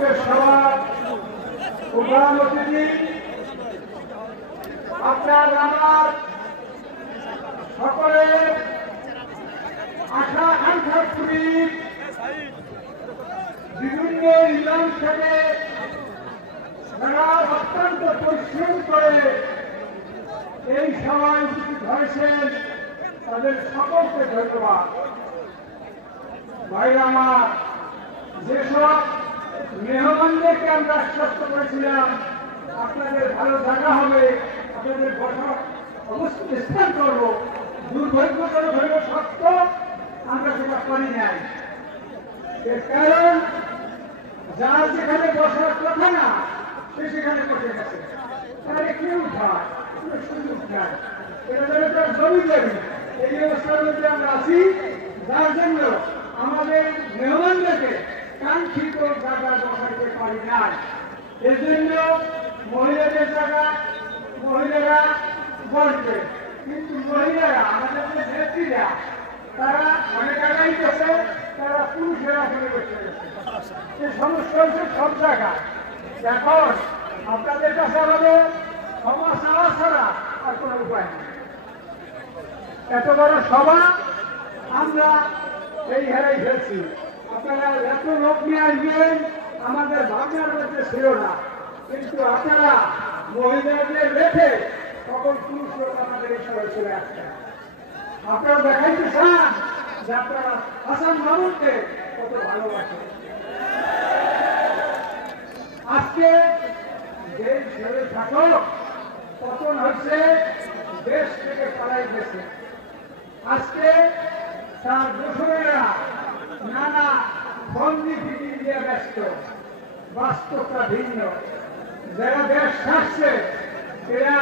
আজকের সভার প্রধান অতিথি আপনার আমার সকলের আশা আকাঙ্ক্ষার প্রতীক বিভিন্ন ইউনিয়ন থেকে যারা অত্যন্ত পরিশ্রম করে এই সভায় উপস্থিত হয়েছেন তাদের সকলকে ধন্যবাদ। ভাইরা আমার, যেসব মেহমানদেরকে আমরা আশ্বস্ত করেছিলাম আপনাদের ভালো জায়গা হবে, আপনাদের বসার অবস্থিত স্থান করবো, দুর্ভাগ্যজনক হলেও সত্য আমরা সেটা করি নাই। এর কারণ যার যেখানে বসার কথা না সে সেখানে বসে গেছে, তাহলে কেউ উঠায় সুযোগ নাই, এটা তার জমি দেবে। এই অবস্থার মধ্যে আমরা আছি, যার জন্য আমাদের মেহমানদেরকে কাঙ্ক্ষিত জায়গা বসাইতে পারি নাই। এর জন্য মহিলাদের জায়গা মহিলারা বসবে, কিন্তু মহিলারা আমাদের যে নেত্রীরা তারা অনেক আগাই গেছে, তারা পুরুষের আসনে বসে গেছে। এই সমস্যা হচ্ছে সব জায়গায়। এখন আপনাদের কাছে আমাদের ক্ষমা চাওয়া ছাড়া আর কোনো উপায় নেই। এত বড় সভা আমরা এই হারাই ফেলছি। আপনারা এত লোক নিয়ে আসবেন আমাদের ভাবনার মধ্যে ছিল না, কিন্তু আপনারা মহিলাদের রেখে সকল পুরুষ লোক আমাদের এই সভায় চলে আসছেন। আপনারা দেখাইতে চান যে আপনারা হাসান মামুনকে কত ভালোবাসেন। আজকে যে ছেলে শাসক পতন হয়েছে, দেশ থেকে পালাই গেছে, আজকে তার দোসরেরা নানা বন্দি ফিটিং দিয়ে ব্যস্ত, বাস্তবতা ভিন্ন। যারা দেশ ছাড়ছে এরা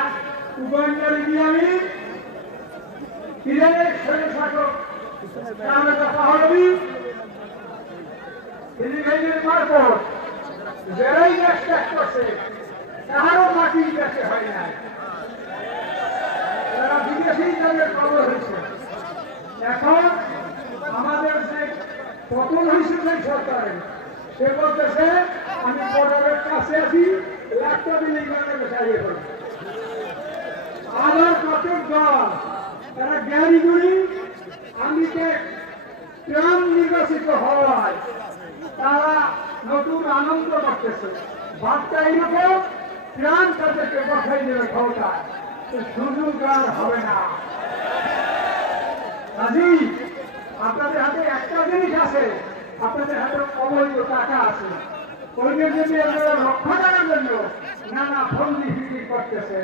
উগান্ডার ইদি আমিন, ইরানের ছেলে শাসক পাহলবি, ফিলিপাইনের মারফত যারাই দেশ ত্যাগ করছে তাহারও মাটির দেশে হয় না, তারা বিদেশি তাদের খবর হয়েছে। এখন আমাদের যে পতন হয়েছে সেই সরকারের, সে বলতেছে আমি বর্ডারের কাছে আছি, একটা বিল্ডিং বাংলাদেশে চালিয়ে করি। আমার কতক দল তারা জ্ঞানী গুণী, আমি ট্রাম্প নির্বাচিত হওয়ায় তারা নতুন আনন্দ করতেছে। বার্তা এইরকম, ট্রাম্প তাদেরকে বসাই দেবে ক্ষমতায়, সুযোগ আর হবে না। কাজী আপনাদের হাতে একটা জিনিস আছে, আপনাদের হাতে অবৈধ টাকা আছে, ওইটা যদি আপনারা রক্ষা করার জন্য নানা ফন্দি ফিটিং করতেছে।